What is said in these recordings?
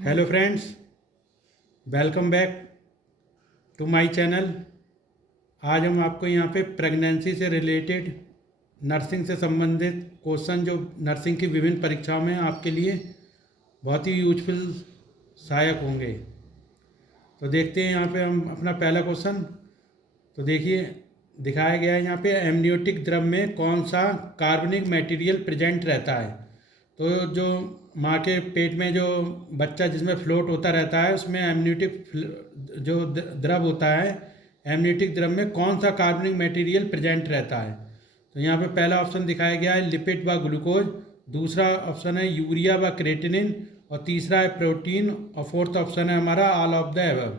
Hello friends, welcome back to my channel. आज हम आपको यहाँ पे प्रेगनेंसी से रिलेटेड नर्सिंग से संबंधित क्वेश्चन जो नर्सिंग की विभिन्न परीक्षाओं में आपके लिए बहुत ही यूजफुल सहायक होंगे। तो देखते हैं यहाँ पे हम अपना पहला क्वेश्चन। तो देखिए, दिखाया गया है यहाँ पे एमनियोटिक द्रव में कौन सा कार्बनिक मटेरियल प्रेजेंट रहता है। तो जो माँ के पेट में जो बच्चा जिसमें फ्लोट होता रहता है उसमें एमनियोटिक जो द्रव होता है, एमनियोटिक द्रव में कौन सा कार्बनिक मटेरियल प्रेजेंट रहता है। तो यहाँ पे पहला ऑप्शन दिखाया गया है लिपिड व ग्लूकोज, दूसरा ऑप्शन है यूरिया व क्रेटिनिन, और तीसरा है प्रोटीन, और फोर्थ ऑप्शन है हमारा ऑल ऑफ द एबव।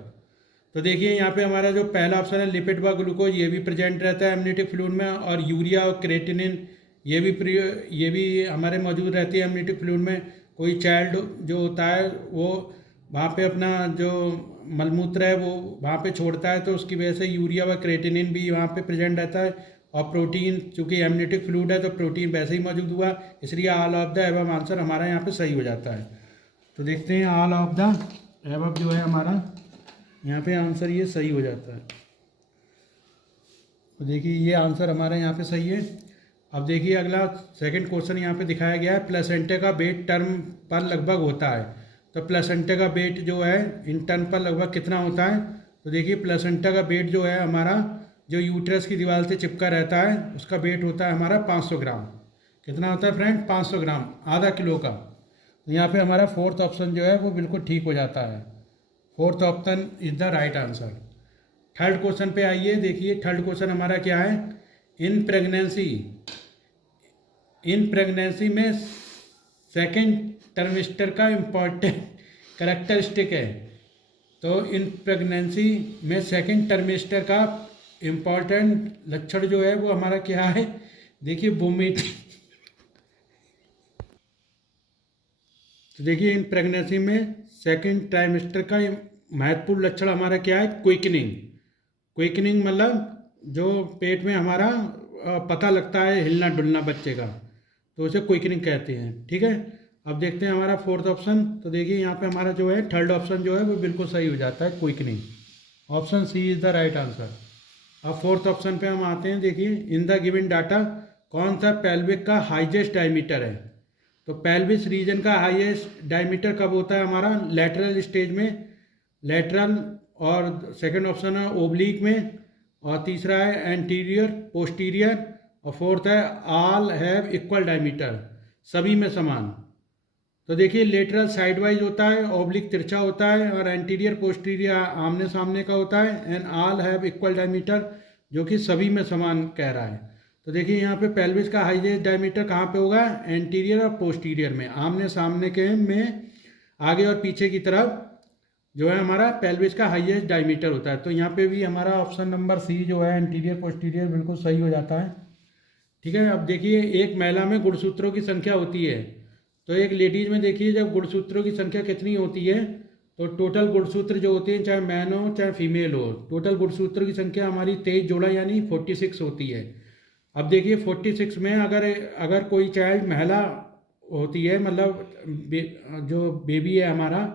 तो देखिए यहाँ पे हमारा जो पहला ऑप्शन है लिपिड व ग्लूकोज, ये भी प्रेजेंट रहता है एमनियोटिक फ्लूइड में, और यूरिया और क्रेटिनिन ये भी हमारे मौजूद रहती है एमनियोटिक फ्लूइड में। कोई चाइल्ड जो होता है वो वहाँ पे अपना जो मलमूत्र है वो वहाँ पे छोड़ता है, तो उसकी वजह से यूरिया व क्रेटिनिन भी वहाँ पे प्रेजेंट रहता है। और प्रोटीन, चूँकि एमनियोटिक फ्लूइड है तो प्रोटीन वैसे ही मौजूद हुआ, इसलिए all of the above answer हमारा यहाँ पे सही हो जाता है। तो देखते हैं ऑल ऑफ द एबव जो है हमारा यहाँ पे आंसर ये सही हो जाता है। तो देखिए ये आंसर हमारा यहाँ पे सही है। अब देखिए अगला सेकंड क्वेश्चन यहाँ पे दिखाया गया है प्लेसेंटा का वेट टर्म पर लगभग होता है। तो प्लेसेंटा का वेट जो है इन टर्म पर लगभग कितना होता है। तो देखिए प्लेसेंटा का वेट जो है हमारा जो यूट्रस की दीवार से चिपका रहता है उसका वेट होता है हमारा 500 ग्राम। कितना होता है फ्रेंड? 500 ग्राम, आधा किलो का। तो यहाँ पे हमारा फोर्थ ऑप्शन जो है वो बिल्कुल ठीक हो जाता है। Fourth option is the right answer. Third question पे आइए। देखिए थर्ड क्वेश्चन हमारा क्या है, इन प्रेगनेंसी में सेकेंड टर्मिस्टर का इम्पॉर्टेंट करेक्टरिस्टिक है। तो इन प्रेगनेंसी में सेकेंड टर्मिस्टर का इम्पॉर्टेंट लक्षण जो है वो हमारा क्या है। देखिए वोमिटिंग। तो देखिए इन प्रेगनेंसी में सेकेंड ट्राइमेस्टर का महत्वपूर्ण लक्षण हमारा क्या है, क्विकनिंग मतलब जो पेट में हमारा पता लगता है हिलना डुलना बच्चे का, तो उसे क्विकनिंग कहते हैं। ठीक है, अब देखते हैं हमारा फोर्थ ऑप्शन। तो देखिए यहाँ पे हमारा जो है थर्ड ऑप्शन जो है वो बिल्कुल सही हो जाता है, quickening. Option C is the right answer. अब फोर्थ ऑप्शन पे हम आते हैं। देखिए इन द गिवन डाटा कौन सा पेल्विक का हाईएस्ट डायमीटर है। तो पेल्विस रीजन का हाईएस्ट डायमीटर कब होता है हमारा, लेटरल स्टेज में, लेटरल, और सेकंड ऑप्शन है ओब्लिक में, और तीसरा है एंटीरियर पोस्टीरियर, और फोर्थ है ऑल हैव इक्वल डायमीटर, सभी में समान। तो देखिए लेटरल साइडवाइज होता है, ओब्लिक तिरछा होता है, और एंटीरियर पोस्टीरियर आमने सामने का होता है, and all have equal diameter जो कि सभी में समान कह रहा है। तो देखिए यहाँ पे पेल्विस का हाईएस्ट डायमीटर कहाँ पे होगा, एंटीरियर और पोस्टीरियर में, आमने सामने के में, आगे और पीछे की तरफ जो है हमारा पेल्विस का हाईएस्ट डायमीटर होता है। तो यहाँ पे भी हमारा ऑप्शन नंबर सी जो है एंटीरियर पोस्टीरियर बिल्कुल सही हो जाता है। ठीक है, अब देखिए एक महिला में गुणसूत्रों की संख्या होती है। तो एक लेडीज में देखिए जब गुणसूत्रों की संख्या कितनी होती है, तो टोटल गुणसूत्र जो होते हैं, चाहे मैन हो चाहे फीमेल हो, टोटल गुणसूत्र की संख्या हमारी 23 जोड़ा यानी 46 होती है। अब देखिए 46 में अगर कोई चाइल्ड महिला होती है, मतलब जो बेबी है हमारा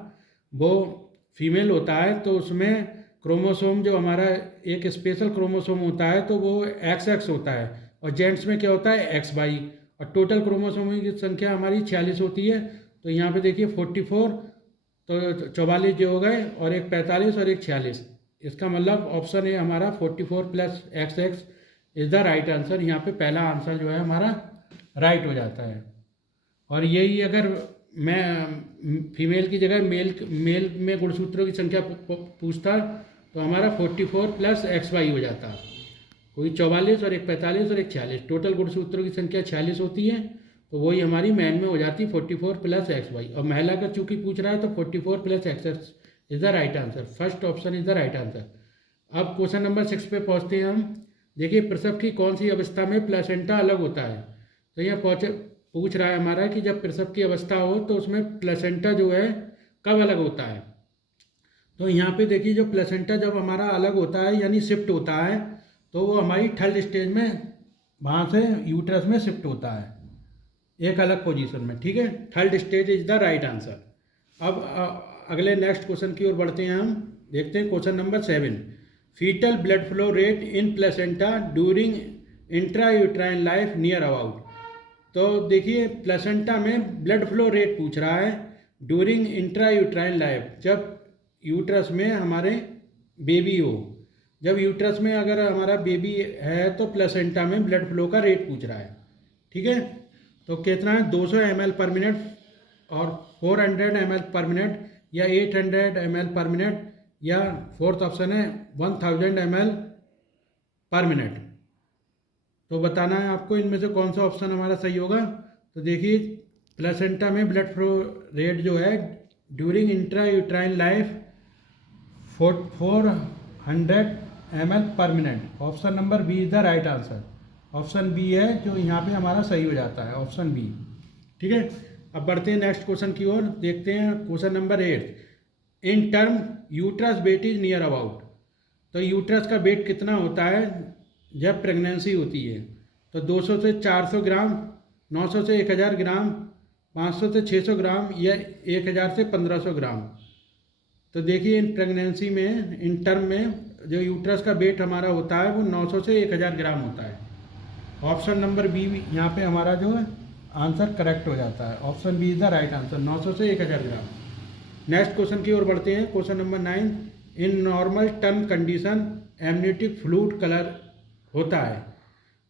वो फीमेल होता है, तो उसमें क्रोमोसोम जो हमारा एक स्पेशल क्रोमोसोम होता है तो वो XX होता है, और जेंट्स में क्या होता है XY, और टोटल क्रोमोसोम की संख्या हमारी 46 होती है। तो यहाँ पे देखिए 44, तो 44 जो हो गए, और एक 45 और एक 46, इसका मतलब ऑप्शन है हमारा 44 + XX is the right answer. यहाँ पे पहला आंसर जो है हमारा राइट हो जाता है। और यही अगर मैं फीमेल की जगह मेल में गुणसूत्रों की संख्या पूछता तो हमारा 44 + XY हो जाता। कोई 44 और एक 45 और एक 46, टोटल गुणसूत्रों की संख्या 46 होती है, तो वही हमारी मैन में हो जाती 44 + XY। और महिला का चूंकि पूछ रहा है तो 44 + XX is the right answer. First option is the right answer. अब क्वेश्चन नंबर 6 पे पहुँचते हैं हम। देखिए प्रसव की कौन सी अवस्था में प्लेसेंटा अलग होता है। तो यहाँ पूछ रहा है हमारा कि जब प्रसव की अवस्था हो तो उसमें प्लेसेंटा जो है कब अलग होता है। तो यहाँ पे देखिए जो प्लेसेंटा जब हमारा अलग होता है यानी शिफ्ट होता है, तो वो हमारी थर्ड स्टेज में वहाँ से यूट्रस में शिफ्ट होता है, एक अलग पोजीशन में। ठीक है, third stage is the right answer. अब अगले नेक्स्ट क्वेश्चन की ओर बढ़ते हैं हम। देखते हैं question number 7। Fetal blood flow rate in placenta during intra uterine life near about. तो देखिए प्लेसेंटा में ब्लड फ्लो रेट पूछ रहा है ड्यूरिंग इंट्रा यूट्राइन लाइफ, जब यूट्रस में हमारे बेबी हो, जब यूट्रस में अगर हमारा बेबी है तो प्लेसेंटा में ब्लड फ्लो का रेट पूछ रहा है। ठीक है, तो कितना है 200 ml पर मिनट और 400 ml पर मिनट या 800 ml पर मिनट या फोर्थ ऑप्शन है 1000 ml पर मिनट। तो बताना है आपको इनमें से कौन सा ऑप्शन हमारा सही होगा। तो देखिए प्लेसेंटा में ब्लड फ्लो रेट जो है during intra uterine life 400 ml पर मिनट। Option number B is the right answer. Option B है जो यहाँ पे हमारा सही हो जाता है, ऑप्शन बी। ठीक है, अब बढ़ते हैं नेक्स्ट क्वेश्चन की ओर। देखते हैं question number 8। In term uterus weight is near about. तो यूट्रस का वेट कितना होता है जब प्रेगनेंसी होती है। तो 200 से 400 ग्राम, 900 से 1000 ग्राम, 500 से 600 ग्राम या 1000 से 1500 ग्राम। तो देखिए इन प्रेगनेंसी में, इन टर्म में जो यूट्रस का वेट हमारा होता है वो 900 से 1000 ग्राम होता है। ऑप्शन नंबर बी यहाँ पे हमारा जो है आंसर करेक्ट हो जाता है। Option B is the right answer, 900 से 1000 ग्राम। नेक्स्ट क्वेश्चन की ओर बढ़ते हैं। Question number 9। In normal term condition amniotic fluid colour होता है।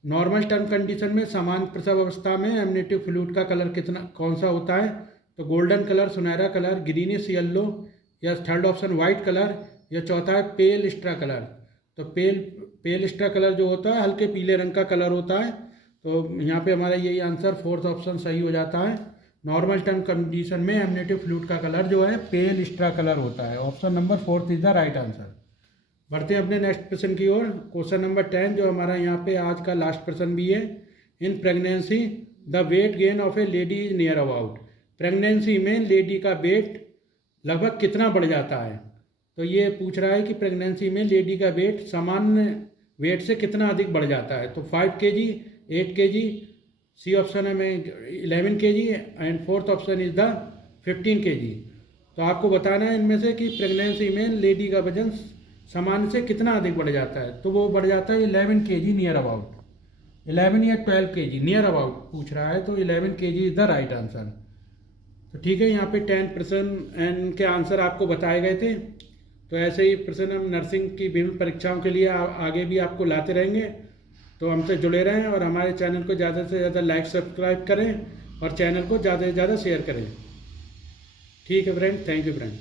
नॉर्मल टर्म कंडीशन में समान प्रसव अवस्था में एमनियोटिक फ्लूइड का कलर कितना कौन सा होता है। तो गोल्डन कलर, सुनहरा कलर, ग्रीनिश येलो या थर्ड ऑप्शन वाइट कलर या चौथा है पेल स्ट्रा कलर। तो पेल स्ट्रा कलर जो होता है हल्के पीले रंग का कलर होता है। तो यहाँ पे हमारा यही आंसर फोर्थ ऑप्शन सही हो जाता है। नॉर्मल टर्म कंडीशन में एमनियोटिक फ्लूइड का कलर जो है पेल स्ट्रा कलर होता है। Option number fourth is the right answer. बढ़ते हैं अपने नेक्स्ट प्रश्न की ओर। क्वेश्चन नंबर 10 जो हमारा यहाँ पे आज का लास्ट प्रश्न भी है। In pregnancy the weight gain of A lady is near about. Pregnancy में लेडी का वेट लगभग कितना बढ़ जाता है। तो ये पूछ रहा है कि प्रेगनेंसी में लेडी का वेट सामान्य वेट से कितना अधिक बढ़ जाता है। तो 5 kg, 8 kg, सी ऑप्शन है में 11 kg and fourth option is the 15 kg। तो आपको बताना है इनमें से कि प्रेगनेंसी में लेडी का वजन सामान्य से कितना अधिक बढ़ जाता है। तो वो बढ़ जाता है 11 kg नियर अबाउट। 11 या 12 kg नियर अबाउट पूछ रहा है, तो 11 kg is the right answer. तो ठीक है, यहाँ पे 10 प्रश्न एंड के आंसर आपको बताए गए थे। तो ऐसे ही प्रश्न हम नर्सिंग की विभिन्न परीक्षाओं के लिए आगे भी आपको लाते रहेंगे। तो हमसे जुड़े रहें और हमारे चैनल को ज़्यादा से ज़्यादा लाइक सब्सक्राइब करें और चैनल को ज़्यादा से ज़्यादा शेयर करें। ठीक है फ्रेंड, थैंक यू फ्रेंड।